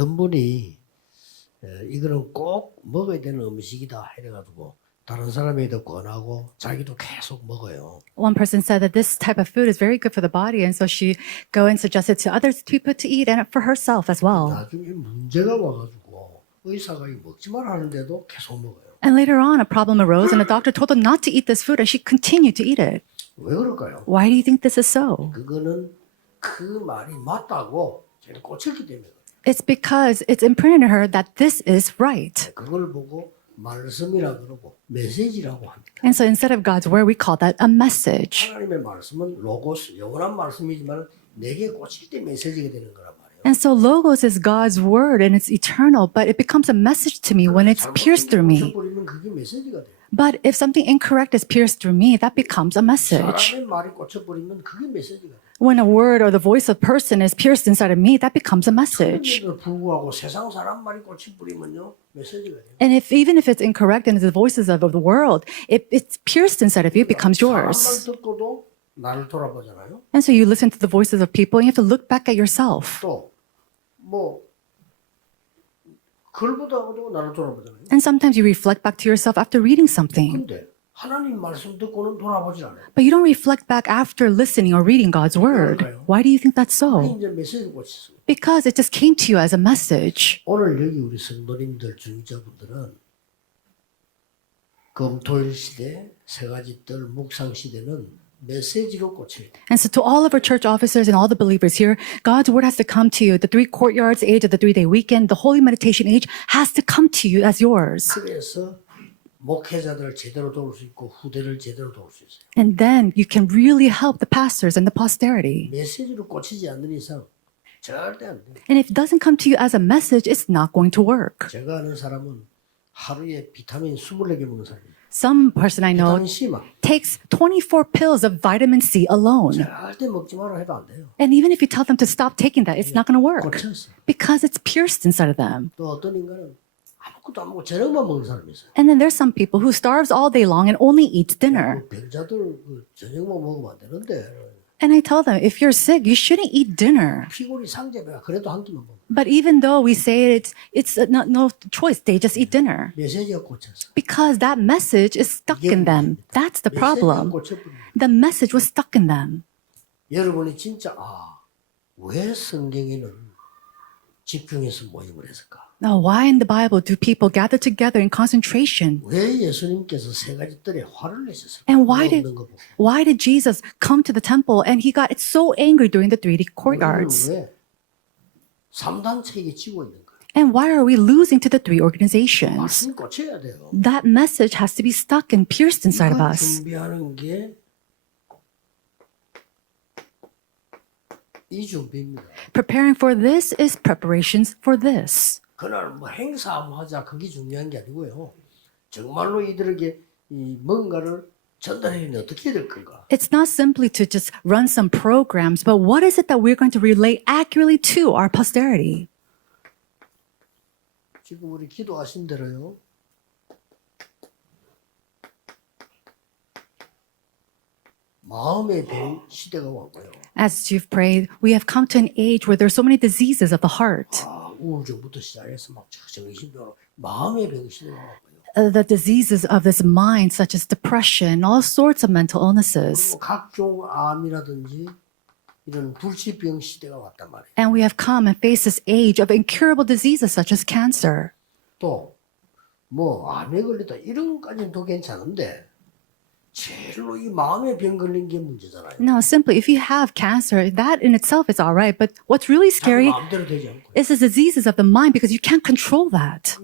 어떤 분이 이거는 꼭 먹어야 되는 음식이다 이래가지고 다른 사람에게도 권하고 자기도 계속 먹어요. One person said that this type of food is very good for the body, and so she go and suggest it to others people to eat and for herself as well. 나중에 문제가 와가지고 의사가 이 먹지 말라 하는데도 계속 먹어요. And later on, a problem arose, and the doctor told her not to eat this food, and she continued to eat it. 왜 그럴까요? Why do you think this is so? 그거는 그 말이 맞다고 제가 꽂혔기 때문에 It's because it's imprinted in her that this is right. 그걸 보고 말씀이라 그러고 메시지라고 합니다. And so instead of God's word, we call that a message. 하나님의 말씀은 로고스 영원한 말씀이지만 내게 꽂힐 때 메시지가 되는 거란 말이에요. And so Logos is God's word and it's eternal, but it becomes a message to me when it's pierced through me. 꽂혀버리면 그게 메시지가 돼요. But if something incorrect is pierced through me, that becomes a message. 사람의 말이 꽂혀버리면 그게 메시지가 돼요. When a word or the voice of a person is pierced inside of me, that becomes a message. 그런데도 불구하고 세상 사람 말이 꽂혀버리면요 메시지가 돼요. And even if it's incorrect and it's the voices of the world, if it's pierced inside of you, it becomes 사람 말 yours. 듣고도 나를 돌아보잖아요. And so you listen to the voices of people and you have to look back at yourself. 또 뭐 글 보다가도 나를 돌아보잖아요. And sometimes you reflect back to yourself after reading something. 근데 하나님 말씀 듣고는 돌아보질 않아요. But you don't reflect back after listening or reading God's word. Why do you think that's so? 이제 메시지 꽂혔어요. Because it just came to you as a message. 오늘 여기 우리 성도님들 중직자분들은 금토일 시대, 세 가지 뜰 묵상 시대는 메시지로 꽂혀야 돼요. And so to all of our church officers and all the believers here, God's word has to come to you. The 3 courtyards age of the 3-day weekend, the holy meditation age has to come to you as yours. 그래서 목회자들을 제대로 도울 수 있고 후대를 제대로 도울 수 있어요. And then you can really help the pastors and the posterity. 메시지로 꽂히지 않는 이상 절대 안 돼요. And if it doesn't come to you as a message, it's not going to work. 제가 아는 사람은 하루에 비타민 24개 먹는 사람이에요. Some person I know 비타민 C만. takes 24 pills of vitamin C alone. 절대 먹지 마라 해도 안 돼요. And even if you tell them to stop taking that, it's not going to work 꽂혔어. because it's pierced inside of them. 또 어떤 인간은 아무것도 안 먹고 저녁만 먹는 사람이 있어요. And then there's some people who starves all day long and only eats dinner. 병자들 저녁만 먹으면 안 되는데 And I tell them, if you're sick, you shouldn't eat dinner. 피골이 상제배가 그래도 한 끼만 먹어. But even though we say it's no choice, they just eat dinner 메시지가 꽂혔어. because that message is stuck in them. That's the problem. The message was stuck in them. 여러분이 진짜 왜 성경에는 집중해서 모임을 했을까? Now, why in the Bible do people gather together in concentration? 왜 예수님께서 세 가지 뜰에 화를 내셨을까? And why did Jesus come to the temple and he got so angry during the 3 courtyards? 왜 3단체에게 지고 있는 거예요? And why are we losing to the 3 organizations? 말씀이 꽂혀야 돼요. That message has to be stuck and pierced inside of 이걸 us. 준비하는 게 이 준비입니다. Preparing for this is preparations for this. 그날 뭐 행사 한번 하자 그게 중요한 게 아니고요. 정말로 이들에게 이 뭔가를 전달해야 어떻게 될 건가? It's not simply to just run some programs, but what is it that we're going to relay accurately to our posterity? 지금 우리 기도하신 대로요. 마음의 병 시대가 왔고요. As you've prayed, we have come to an age where there's so many diseases of the heart. 우울증부터 시작해서 막 정신병으로 마음의 병 시대가 왔고요. The diseases of this mind, such as depression, all sorts of mental illnesses. 그리고 각종 암이라든지 이런 불치병 시대가 왔단 말이에요. And we have come and faced this age of incurable diseases such as cancer. 또 뭐 암에 걸렸다 이런 것까지는 더 괜찮은데 제일로 이 마음의 병 걸린 게 문제잖아요. Now, simply, if you have cancer, that in itself is all right. But what's really 자기 scary 마음대로 되지 않고 is the diseases of the mind because you can't control that.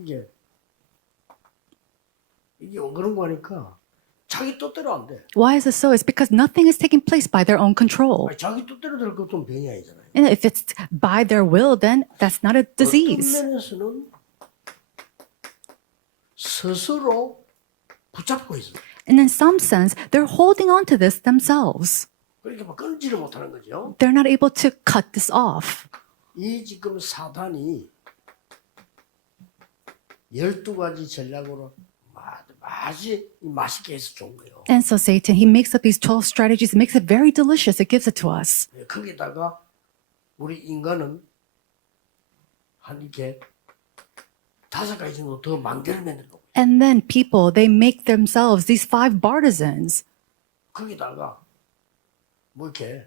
이게 그런 거 하니까 자기 뜻대로 안 돼. Why is this so? It's because nothing is taking place by their own control. 아니, 자기 뜻대로 될 것도 병이 아니잖아요. And if it's by their will, then that's not a disease. 어떤 면에서는 스스로 붙잡고 있어요. And in some sense, they're holding on to this themselves. 그러니까 막 끊지를 못하는 거죠. They're not able to cut this off. 이 지금 사단이 12가지 전략으로 맛있게 해서 좋은 거예요. And so Satan, he makes up these 12 strategies, makes it very delicious. It gives it to us. 거기다가 우리 인간은 한 이렇게 5가지 정도 더 망대를 만들어 놓고 And then people, they make themselves these 5 partisans. 거기다가 뭐 이렇게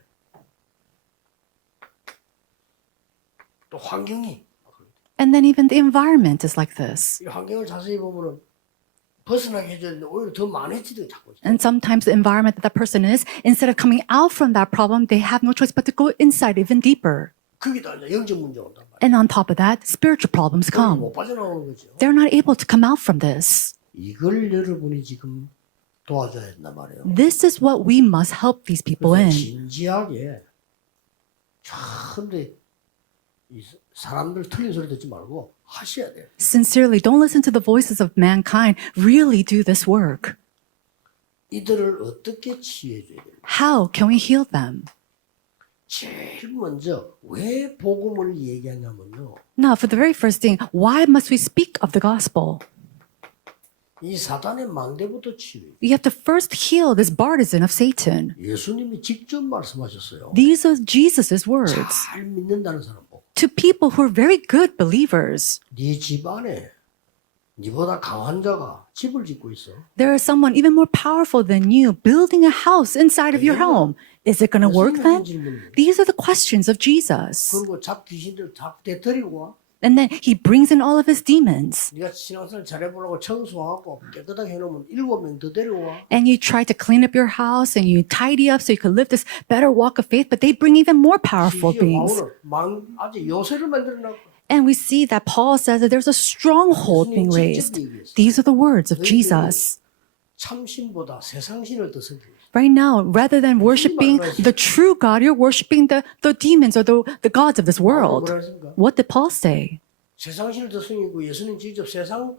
또 환경이 And then even the environment is like this. 이 환경을 자세히 보면은 벗어나게 해줘야 되는데 오히려 더 많아지도 자꾸. And sometimes the environment that person is, instead of coming out from that problem, they have no choice but to go inside even deeper. 거기다 이제 영적 문제 온단 말이야. And on top of that, spiritual problems come. 못 빠져나오는 거죠. They're not able to come out from this. 이걸 여러분이 지금 도와줘야 된단 말이에요. This is what we must help these people 그래서 in. 진지하게 근데 이 사람들 틀린 소리 듣지 말고 하셔야 돼요. Sincerely, don't listen to the voices of mankind. Really do this work. 이들을 어떻게 치유해줘야 돼요? How can we heal them? 제일 먼저 왜 복음을 얘기하냐면요. Now, for the very first thing, why must we speak of the gospel? 이 사단의 망대부터 치유해요. You have to first heal this partisan of Satan. 예수님이 직접 말씀하셨어요. These are Jesus' words 잘 믿는다는 사람 보고. to people who are very good believers. 네 집 안에 네보다 강한 자가 집을 짓고 있어. There is someone even more powerful than you building a house inside of your home. Is it going to work then? These are the questions of Jesus. 그리고 잡 귀신들 다 데리고 와. And then he brings in all of his demons. 네가 신앙생활 잘해보려고 청소하고 깨끗하게 해놓으면 7명 더 데려와. And you try to clean up your house and you tidy up so you can live this better walk of faith, but they bring even more powerful beings. 아주 요새를 만들어놨고. And we see that Paul says that there's a stronghold being raised. These are the words of Jesus. 참신보다 세상신을 더 섬기고. Right now, rather than worshiping the true God, you're worshiping the demons or the gods of this world. What did Paul say? 세상신을 더 섬기고 예수님 직접 세상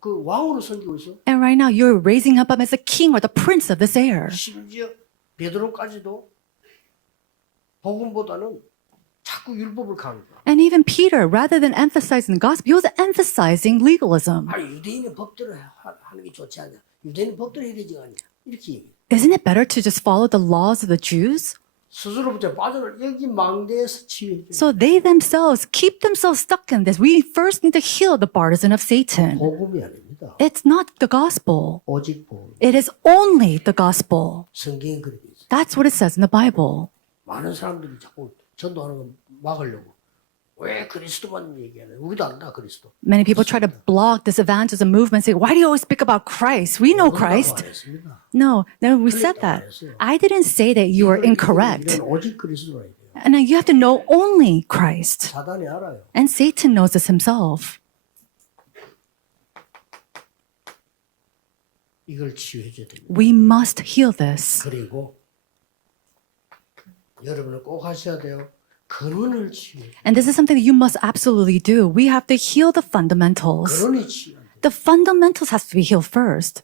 그 왕으로 섬기고 있어. And right now, you're raising up him as a king or the prince of this air. 심지어 베드로까지도 복음보다는 자꾸 율법을 강조해. And even Peter, rather than emphasizing the gospel, he was emphasizing legalism. 아, 유대인의 법대로 하는 게 좋지 않냐? 유대인의 법대로 해야 되지 않냐? 이렇게 얘기해. Isn't it better to just follow the laws of the Jews? 스스로부터 빠져나 여기 망대에서 치유해 줘. So they themselves keep themselves stuck in this. We first need to heal the partisan of Satan. 복음이 아닙니다. It's not the gospel. 오직 복음. It is only the gospel. 성경에 그렇게 돼 있어. That's what it says in the Bible. 많은 사람들이 자꾸 전도하는 거 막으려고. 왜 그리스도만 얘기하냐? 우리도 안다 그리스도. Many people try to block this evangelism movement, say, why do you always speak about Christ? We know Christ. No, we said that. I didn't say that you are incorrect. 오직 그리스도라 해요. And you have to know only Christ. 사단이 알아요. And Satan knows this himself. 이걸 치유해 줘야 됩니다. We must heal this. 그리고 여러분은 꼭 하셔야 돼요. 근원을 치유해. And this is something that you must absolutely do. We have to heal the fundamentals. 근원이 치유. The fundamentals has to be healed first.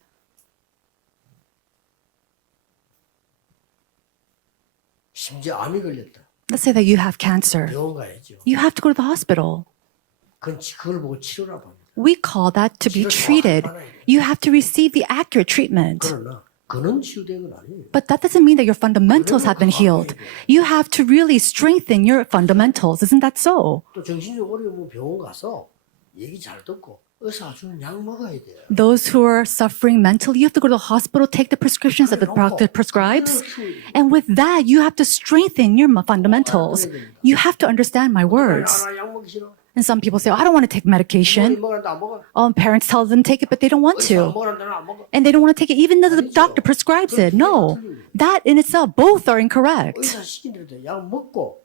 심지어 암이 걸렸다. Let's say that you have cancer. 병원 가야죠. You have to go to the hospital. 그걸 보고 치료라고 합니다. We call that to be treated. You have to receive the accurate treatment. 그러나 근원 치유된 건 아니에요. But that doesn't mean that your fundamentals have been healed. You have to really strengthen your fundamentals. Isn't that so? 또 정신적 어려우면 병원 가서 얘기 잘 듣고 의사가 주는 약 먹어야 돼요. Those who are suffering mentally, you have to go to the hospital, take the prescriptions that the doctor prescribes. And with that, you have to strengthen your fundamentals. You have to understand my words. 약 먹기 싫어. And some people say, oh, I don't want to take medication. 먹으라는데 안 먹어. Parents tell them to take it, but they don't want 의사가 to. 먹으라는데 안 먹어. And they don't want to take it even though the doctor prescribes it. No, that in itself, both are incorrect. 의사 시키는 대로 약 먹고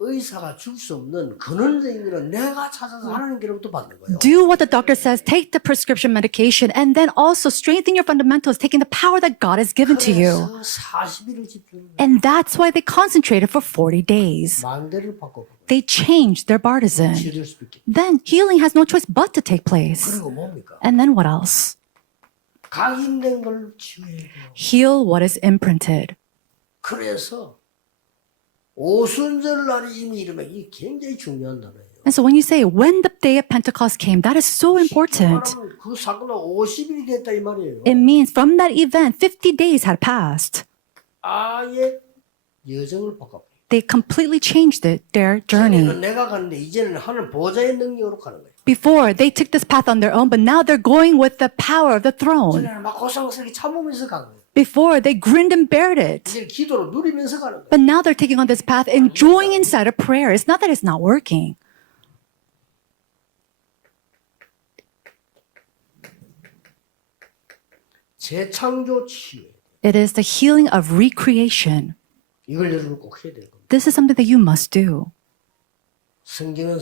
의사가 줄 수 없는 근원적인 거는 내가 찾아서 하나님께로부터 받는 거예요. Do what the doctor says, take the prescription medication, and then also strengthen your fundamentals, taking the power that God has given to you. 그래서 40일을 집중해요. And that's why they concentrated for 40 days. 망대를 바꿔. They changed their partisan. 치료될 수 있게. Then healing has no choice but to take place. 그리고 뭡니까? And then what else? 각인된 걸 치유해야 돼요. Heal what is imprinted. 그래서 오순절 날이 이미 이르면 이게 굉장히 중요한 단어예요. And so when you say, when the day of Pentecost came, that is so important. 그 사건은 50일이 됐다 이 말이에요. It means from that event, 50 days had passed. 아예 여정을 바꿔버려요. they completely changed their journey. 전에는 내가 가는데 이제는 하늘 보좌의 능력으로 가는 거예요. Before, they took this path on their own, but now they're going with the power of the throne. 전에는 막 고생스럽게 참으면서 가는 거예요. Before, they grinned and bared it. 이제 기도로 누리면서 가는 거예요. But now they're taking on this path, enjoying inside of prayer. It's not that it's not working. 재창조 치유. It is the healing of recreation. 이걸 여러분 꼭 해야 돼요. This is something that you must do. 성경은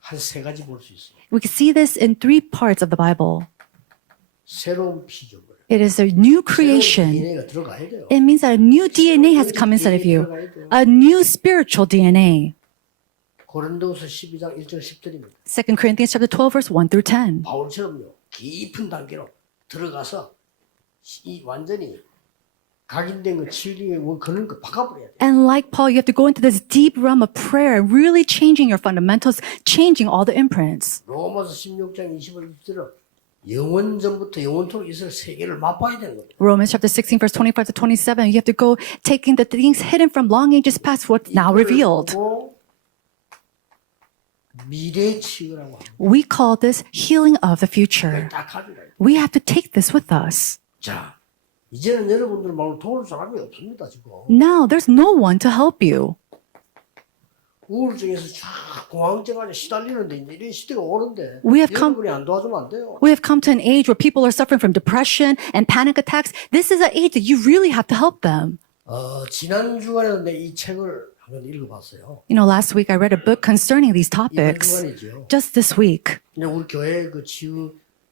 한 세 가지 볼 수 있어요. We can see this in 3 parts of the Bible. 새로운 피조물. It is a new 새로운 creation. DNA가 들어가야 돼요. It means that a new DNA has come inside of you, a new spiritual DNA. 고린도후서 12장 1절 10절입니다. 2 Corinthians chapter 12, verse 1 through 10. 바울처럼요. 깊은 단계로 들어가서 이 완전히 각인된 거, 치유된 거, 그런 거 바꿔버려야 돼. And like Paul, you have to go into this deep realm of prayer, really changing your fundamentals, changing all the imprints. 로마서 16장 25절은 영원 전부터 영원토록 있을 세계를 맛봐야 되는 거예요. Romans chapter 16, verse 25 to 27, you have to go taking the things hidden from long ages past, what's now revealed. 미래 치유라고 합니다. We call this healing of the future. 딱 가져가요. We have to take this with us. 자, 이제는 여러분들 말로 도울 사람이 없습니다 지금. Now, there's no one to help you. 우울증에서 쫙 공황증에 시달리는데 이제 이런 시대가 오는데 We have come- 여러분이 안 도와주면 안 돼요. We have come to an age where people are suffering from depression and panic attacks. This is an age that you really have to help them. 지난 주간에 이 책을 한번 읽어봤어요. You know, last week I read a book concerning these 이번 topics. 주간이죠. Just this week. 근데 우리 교회 그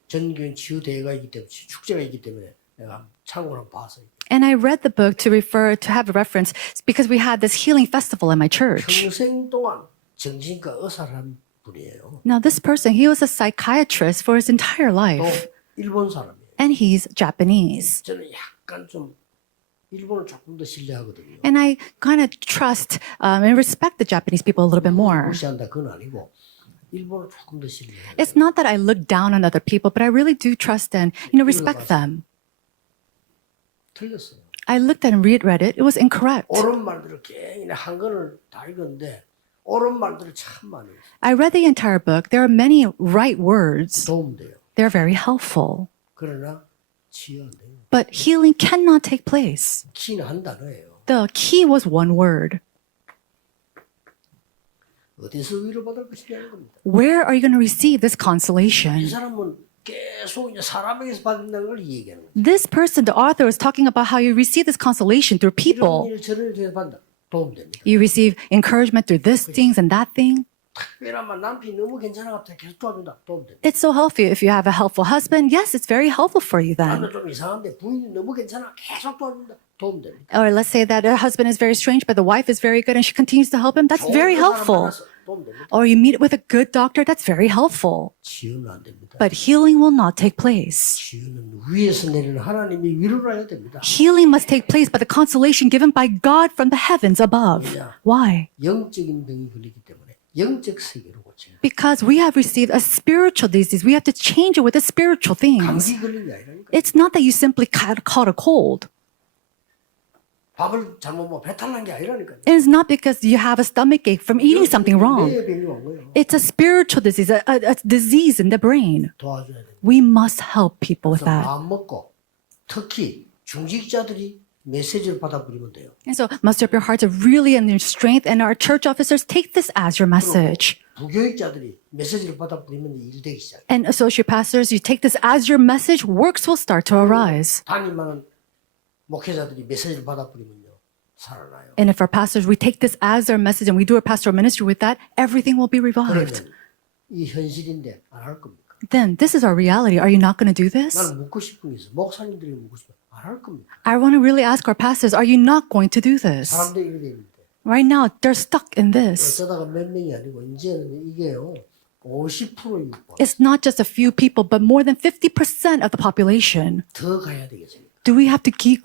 전교인 치유 대회가 있기 때문에 축제가 있기 때문에 내가 참고를 한번 봤어요. And I read the book to have a reference because we had this healing festival in my church. 평생 동안 정신과 의사를 한 분이에요. Now, this person, he was a psychiatrist for his entire 또 life. 일본 사람이에요. And he's Japanese. 저는 약간 좀 일본을 조금 더 신뢰하거든요. And I kind of trust and respect the Japanese people a little bit more. 무시한다 그건 아니고 일본을 조금 더 신뢰해요. It's not that I look down on other people, but I really do trust and, respect them. 틀렸어요. I looked at and read it. It was incorrect. 옳은 말들을 괜히 한 권을 다 읽었는데 옳은 말들을 참 많이 했어요. I read the entire book. There are many right words. 도움돼요. They're very helpful. 그러나 치유 안 돼요. But healing cannot take place. 키는 한 단어예요. The key was one word. 어디서 위로받을 것이냐는 겁니다. Where are you going to receive this 이 consolation? 사람은 계속 이제 사람에게서 받는다는 걸 이야기하는 거예요. This person, the author, is talking about how you receive this consolation through 이런 people. 일 저런 일 받는다. 도움됩니다. You receive encouragement through this things and that thing. 특별한 남편이 너무 괜찮아 같아 계속 도와준다. 도움됩니다. It's so healthy. If you have a helpful husband, yes, it's very helpful for you then. 나는 좀 이상한데 부인이 너무 괜찮아 계속 도와준다. 도움됩니다. Or let's say that a husband is very strange, but the wife is very good and she continues to help him. That's very 좋은 사람 helpful. 만나서 도움됩니다. Or you meet with a good doctor. That's very helpful. 치유는 안 됩니다. But healing will not take place. 치유는 위에서 내리는 하나님이 위로를 해야 됩니다. Healing must take place by the consolation given by God from the heavens above. Why? 영적인 병이 걸리기 때문에 영적 세계로 고쳐요. Because we have received a spiritual disease. We have to change it with the spiritual things. 감기 걸린 게 아니라니까. It's not that you simply caught a cold. 밥을 잘못 먹어 배탈 난 게 아니라니까요. It is not because you have a stomach ache from eating something wrong. 뇌에 병이 온 거예요. It's a spiritual disease, a disease in the brain. 도와줘야 돼요. We must help people with 그래서 that. 마음 먹고 특히 중직자들이 메시지를 받아버리면 돼요. And so muster up your hearts of really and your strength, and our church officers take this as your message. 부교육자들이 메시지를 받아버리면 일 되기 시작해요. And associate pastors, you take this as your message, works will start to arise. 담임하는 목회자들이 메시지를 받아버리면요 살아나요. And if our pastors, we take this as our message and we do our pastoral ministry with that, everything will be revived. 그러면 이 현실인데 안 할 겁니까? Then this is our reality. Are you not going to do this? 나는 묻고 싶은 게 있어. 목사님들이 묻고 싶어. 안 할 겁니까? I want to really ask our pastors, are you not going to do this? 사람들이 이렇게 있는데 Right now, they're stuck in this. 어쩌다가 몇 명이 아니고 이제는 이게요 50% 육박 It's not just a few people, but more than 50% of the population. 더 가야 되겠습니까? Do we have to keep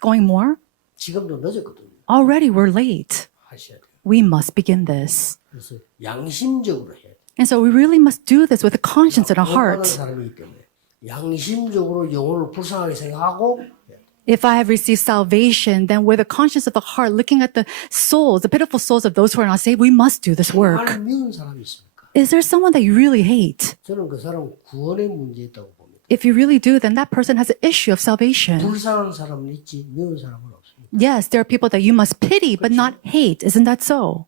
going more? 지금도 늦었거든요. Already we're late. 하셔야 돼요. We must begin this. 그래서 양심적으로 해야 돼요. And so we really must do this with a conscience in our 구원받은 heart. 사람이기 때문에 양심적으로 영혼을 불쌍하게 생각하고 해야 돼요. If I have received salvation, then with the conscience of the heart, looking at the souls, the pitiful souls of those who are not saved, we must do this 정말 work. 미운 사람이 있습니까? Is there someone that you really hate? 저는 그 사람은 구원의 문제 있다고 봅니다. If you really do, then that person has an issue of salvation. 불쌍한 사람은 있지 미운 사람은 없습니다. Yes, there are people that you must pity, but not hate. Isn't that so?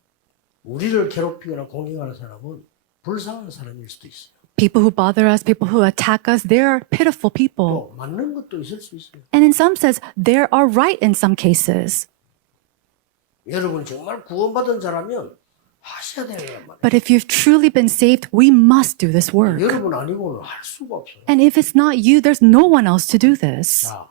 우리를 괴롭히거나 공격하는 사람은 불쌍한 사람일 수도 있어요. People who bother us, people who attack us, they're pitiful people. 또 맞는 것도 있을 수 있어요. And in some sense, they are right in some cases. 여러분 정말 구원받은 자라면 하셔야 되는 말이에요. But if you've truly been saved, we must do this work. 여러분 아니고는 할 수가 없어요. And if it's not you, there's no one else to do this. 자,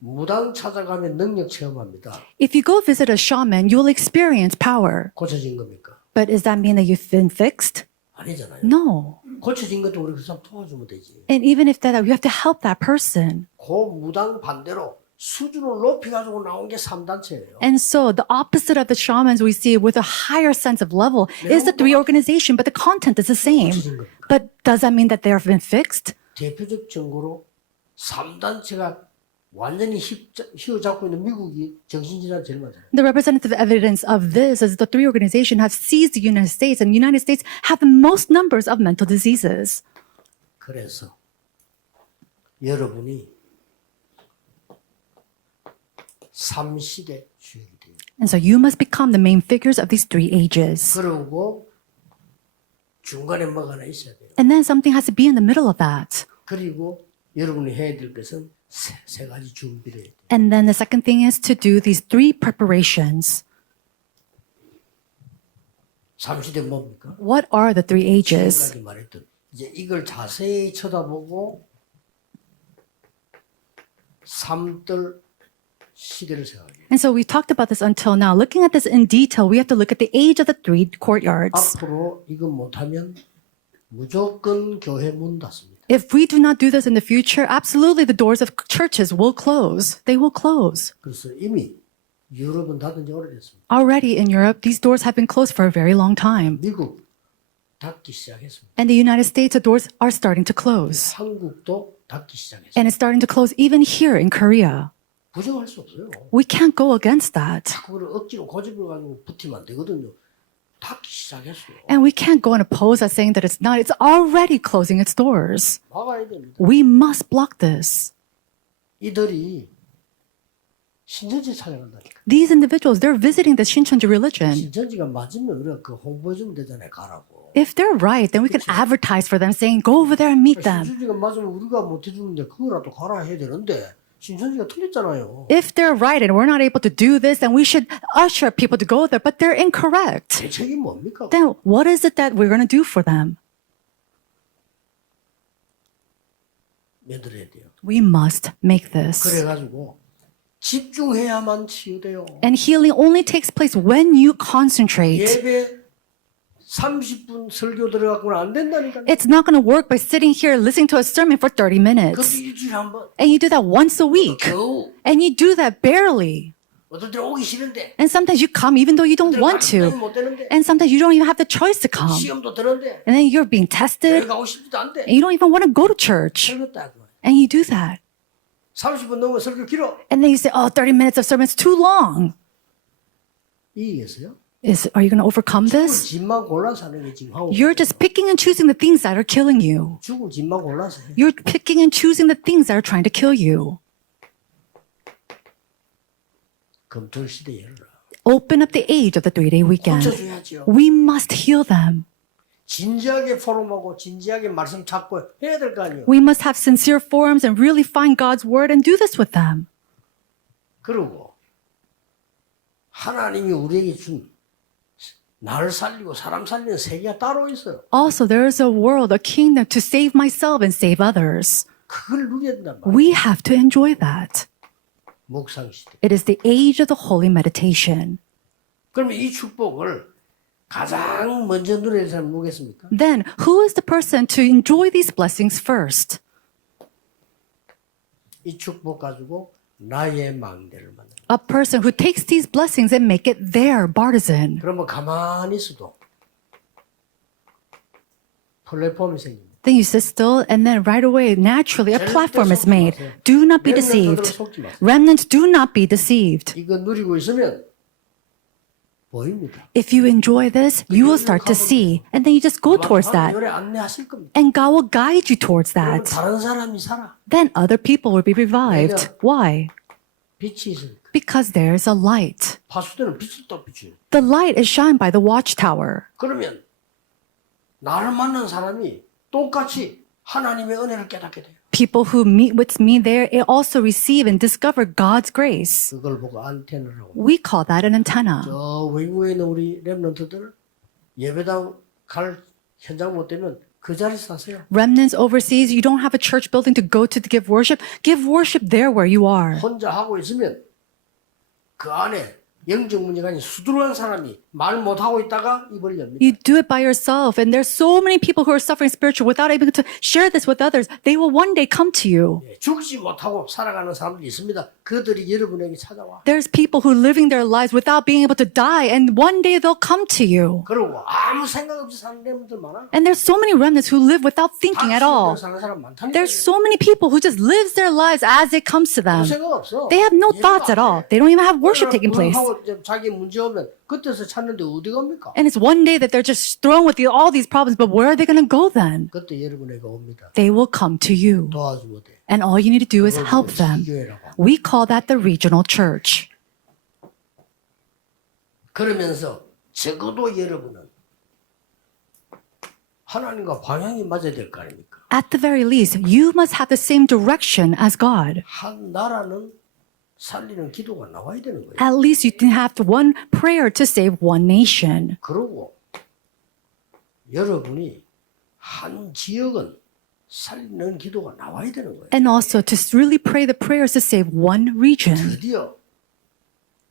무당 찾아가면 능력 체험합니다. If you go visit a shaman, you will experience power. 고쳐진 겁니까? But does that mean that you've been fixed? 아니잖아요. No. 고쳐진 것도 우리 그 사람 도와주면 되지. And even if that, you have to help that person. 그 무당 반대로 수준을 높여가지고 나온 게 3단체예요. And so the opposite of the shamans we see with a higher sense of level is the three organization, but the content is the same. But does that mean that they have been fixed? 대표적 증거로 3단체가 완전히 휘어잡고 있는 미국이 정신질환 제일 많아요. The representative evidence of this is the three organizations have seized the United States, and the United States have the most numbers of mental diseases. 그래서 여러분이 3시대 주역이 돼요. And so you must become the main figures of these three ages. 그리고 중간에 뭐가 하나 있어야 돼요. And then something has to be in the middle of that. 그리고 여러분이 해야 될 것은 세 가지 준비를 해야 돼요. And then the second thing is to do these three preparations. 3시대 뭡니까? What are the three ages? 지금까지 말했던 이제 이걸 자세히 쳐다보고 삼들 시대를 생각해요. And so we talked about this until now. Looking at this in detail, we have to look at the age of the three courtyards. 앞으로 이거 못하면 무조건 교회 문 닫습니다. If we do not do this in the future, absolutely the doors of churches will close. They will close. 그래서 이미 유럽은 닫은 지 오래됐습니다. Already in Europe, these doors have been closed for a very long time. 미국 닫기 시작했습니다. And the United States, the doors are starting to close. 한국도 닫기 시작했습니다. And it's starting to close even here in Korea. 부정할 수 없어요. We can't go against that. 그거를 억지로 고집을 가지고 붙이면 안 되거든요. 닫기 시작했어요. And we can't go and oppose us saying that it's not. It's already closing its doors. 막아야 됩니다. We must block this. 이들이 신천지 찾아간다니까. These individuals, they're visiting the Shincheonji religion. 신천지가 맞으면 우리가 그 홍보해주면 되잖아요. 가라고. If they're right, then we can advertise for them saying, go over there and meet them. 신천지가 맞으면 우리가 못해주는데 그거라도 가라 해야 되는데 신천지가 틀렸잖아요. If they're right and we're not able to do this, then we should usher people to go there, but they're incorrect. 대책이 뭡니까? Then what is it that we're going to do for them? 만들어야 돼요. We must make this. 그래가지고 집중해야만 치유돼요. And healing only takes place when you concentrate. 예배 30분 설교 들어가고는 안 된다니까요. It's not going to work by sitting here listening to a sermon for 30 그것도 minutes. 일주일에 한 번. And you do that once a week. 겨우 And you do that barely. 어떨 때는 오기 싫은데 And sometimes you come even though you don't want to. 못 되는데 And sometimes you don't even have the choice to come. 시험도 드는데 And then you're being tested. 가고 싶지도 않대. And you don't even want to go to church. 설교다 그거. And you do that. 30분 넘으면 설교 길어. And then you say, oh, 30 minutes of sermon is too long. 이기겠어요? Are you going to overcome 죽을 this? 집만 골라서 하는 게 지금 하고 You're just picking and choosing the things that are killing you. 죽을 집만 골라서 해. You're picking and choosing the things that are trying to kill you. 금토일 시대 열어라. Open up the age of the 3-day weekend. 고쳐줘야죠. We must heal them. 진지하게 포럼하고 진지하게 말씀 찾고 해야 될 거 아니에요. We must have sincere forums and really find God's word and do this with them. 그리고 하나님이 우리에게 준 나를 살리고 사람 살리는 세계가 따로 있어요. Also, there is a world, a kingdom to save myself and save others. 그걸 누려야 된단 말이에요. We have to enjoy that. 묵상 시대. It is the age of the holy meditation. 그러면 이 축복을 가장 먼저 누려야 될 사람이 누구겠습니까? Then, who is the person to enjoy these blessings first? 이 축복 가지고 나의 망대를 만나. A person who takes these blessings and make it their partisan. 그러면 가만히 있어도 플랫폼이 생깁니다. Then you sit still, and then right away, naturally, a platform is made. Do not be 렘넌트들을 deceived. 속지 마세요. Remnants, do not be deceived. 이거 누리고 있으면 보입니다. If you enjoy this, you will start to see, and then you just go towards that. 요래 안내하실 겁니다. And God will guide you towards 그러면 that. 다른 사람이 살아. Then other people will be revived. Why? 빛이 있으니까. Because there's a light. 파수대는 빛을 또 비춰요. The light is shined by the watchtower. 그러면 나를 만난 사람이 똑같이 하나님의 은혜를 깨닫게 돼요. People who meet with me there also receive and discover God's grace. 그걸 보고 안테나라고. We call that an antenna. 저 외국에 있는 우리 렘넌트들 예배당 갈 현장 못 되면 그 자리에서 하세요. Remnants overseas, you don't have a church building to go to give worship. Give worship there where you are. 혼자 하고 있으면 그 안에 영적 문제가 아닌 수두룩한 사람이 말 못하고 있다가 입을 엽니다. You do it by yourself, and there's so many people who are suffering spiritual without able to share this with others. They will one day come to you. 죽지 못하고 살아가는 사람들이 있습니다. 그들이 여러분에게 찾아와. There's people who are living their lives without being able to die, and one day they'll come to you. 그리고 아무 생각 없이 사는 렘들 많아. And there's so many remnants who live without thinking at all. 사는 사람 많다니까. There's so many people who just lives their lives as it comes to them. 아무 생각 없어. They have no thoughts at all. They don't even have worship taking place. 자기 문제 오면 그때서 찾는데 어디 갑니까? And it's one day that they're just thrown with all these problems, but where are they going to go then? 그때 여러분에게 옵니다. They will come to you. 도와주면 돼. And all you need to do is help them. We call that the regional church. 그러면서 적어도 여러분은 하나님과 방향이 맞아야 될 거 아닙니까? At the very least, you must have the same direction as God. 한 나라는 살리는 기도가 나와야 되는 거예요. At least you can have one prayer to save one nation. 그리고 여러분이 한 지역은 살리는 기도가 나와야 되는 거예요. And also to really pray the prayers to save one region. 드디어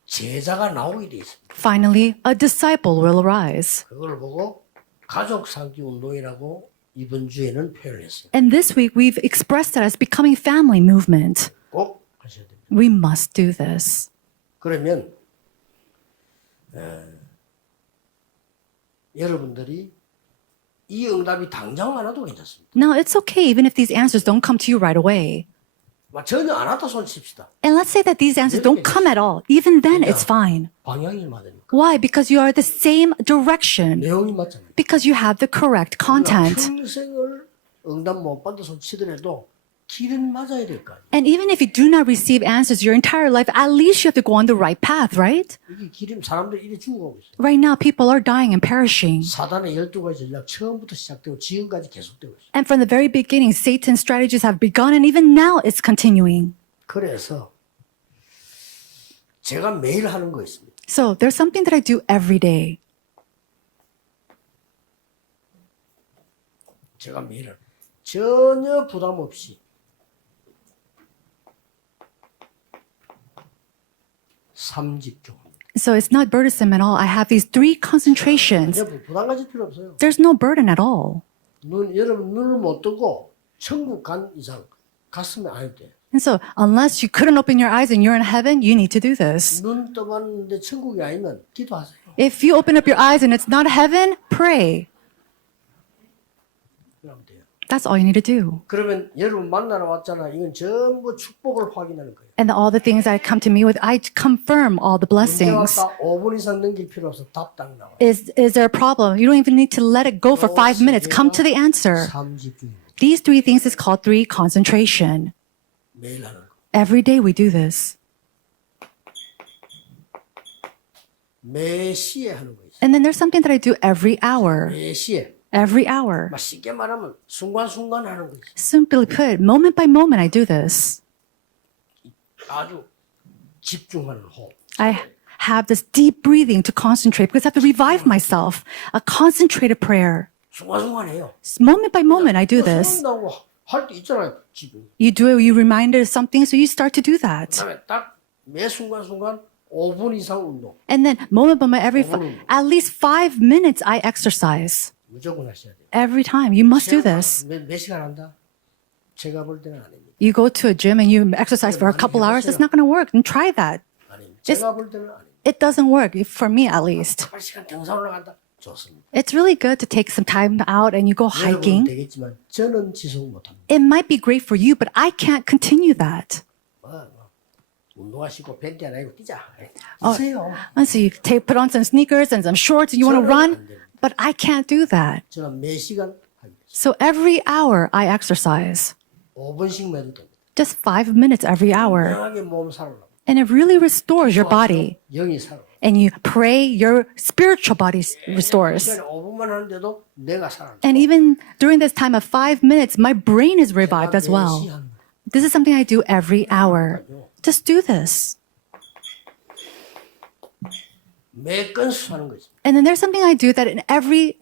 제자가 나오게 돼 있습니다. Finally, a disciple will arise. 그걸 보고 가족 삼기 운동이라고 이번 주에는 표현했어요. And this week we've expressed that as becoming family movement. 꼭 하셔야 됩니다. We must do this. 그러면 여러분들이 이 응답이 당장 안 와도 괜찮습니다. Now, it's okay even if these answers don't come to you right away. 전혀 안 왔다 손 칩시다. And let's say that these answers don't come at all. Even then, it's fine. 방향이 맞으니까. Why? Because you are the same direction. 내용이 맞잖아요. Because you have the correct content. 평생을 응답 못 받아 손 치더라도 길은 맞아야 될 거 아니에요. And even if you do not receive answers your entire life, at least you have to go on the right path, right? 이게 길이면 사람들이 이래 죽어가고 있어요. Right now, people are dying and perishing. 사단의 12가지 전략 처음부터 시작되고 지금까지 계속되고 있어요. And from the very beginning, Satan's strategies have begun, and even now it's continuing. 그래서 제가 매일 하는 거 있습니다. So there's something that I do every day. 제가 매일 전혀 부담 없이 3집중합니다. So it's not burdensome at all. I have these 3 concentrations. 부담 가질 필요 없어요. There's no burden at all. 여러분 눈을 못 뜨고 천국 간 이상 갔으면 안 해도 돼요. And so, unless you couldn't open your eyes and you're in heaven, you need to do this. 눈 떠봤는데 천국이 아니면 기도하세요. If you open up your eyes and it's not heaven, pray. 그러면 돼요. That's all you need to do. 그러면 여러분 만나러 왔잖아. 이건 전부 축복을 확인하는 거예요. And all the things that come to me with, I confirm all the 문제 blessings. 왔다 5분 이상 넘길 필요 없어. 답 딱 나와요. Is there a problem? You don't even need to let it go for 5 minutes. Come to the answer. 3집중입니다. These 3 things is called 3 concentration. 매일 하는 거. Every day we do this. 매 시에 하는 거 있어요. And then there's something that I do every hour. 매 시에. Every hour. 쉽게 말하면 순간순간 하는 거 있어요. Simply put, moment by moment I do this. 아주 집중하는 호흡. I have this deep breathing to concentrate because I have to revive myself. A concentrated prayer. 순간순간 해요. Moment by moment I do this. 할때 있잖아요. 집중. You do it, you reminded of something, so you start to do that. 그다음에 딱 매 순간순간 5분 이상 운동. And then moment by moment, at least 5 minutes I exercise. 무조건 하셔야 돼요. Every time. You must do this. 몇 시간 한다? 제가 볼 때는 아닙니다. You go to a gym and you exercise for a couple hours, it's not going to work. And try that. 아닙니다. 제가 볼 때는 아닙니다. It doesn't work, for me at least. 8시간 등산 올라간다. 좋습니다. It's really good to take some time out and you go 여러분은 hiking. 되겠지만 저는 지속 못합니다. It might be great for you, but I can't continue that. 운동하시고 벤티 하나 입고 뛰자. 어, 뛰세요. And so you put on some sneakers and some shorts and you want to run, but I can't do that. 저는 매 시간 하겠습니다. So every hour I exercise. 5분씩 매도 됩니다. Just 5 minutes every hour. 건강하게 몸 살아납니다. And it really restores your body. 영이 살아납니다. And you pray, your spiritual body restores. 시간에 5분만 하는데도 내가 살아납니다. And even during this time of 5 minutes, my brain is revived as well. This is something I do every hour. Just do this. 매 건수 하는 거지. And then there's something I do that in every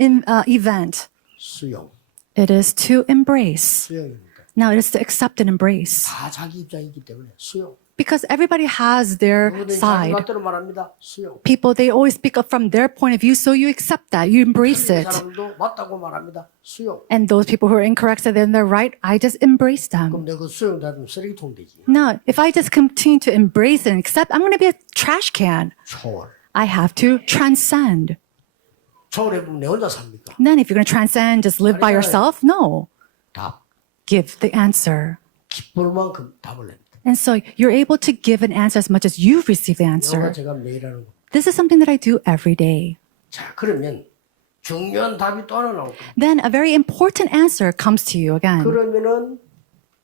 event. 수용. It is to embrace. 수용입니다. Now it is to accept and embrace. 다 자기 입장이기 때문에 수용. Because everybody has their 누구든 자기 side. 맛대로 말합니다. 수용. People, they always speak up from their point of view, so you accept that. You embrace 틀린 it. 사람도 맞다고 말합니다. 수용. And those people who are incorrect say they're right, I just embrace them. 그럼 내가 그 수용 닫으면 쓰레기통 되지. Now, if I just continue to embrace and accept, I'm going to be a trash can. 초월. I have to transcend. 초월해보면 내 혼자 삽니까? And then if you're going to transcend, just live by yourself? No. 답. Give the answer. 기쁠 만큼 답을 냅니다. And so you're able to give an answer as much as you've received the 이거 answer. 제가 매일 하는 거. This is something that I do every day. 자, 그러면 중요한 답이 또 하나 나올 거예요. Then a very important answer comes to you again. 그러면은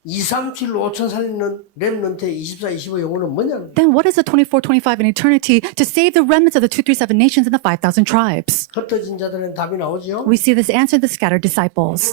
2, 3, 7, 5천 살리는 렘넌트의 24, 25 영혼은 뭐냐는 Then what is the 24, 25 in eternity to save the remnants of the 237 nations and the 5,000 tribes? 흩어진 자들은 답이 나오죠. We see this answer in the scattered disciples.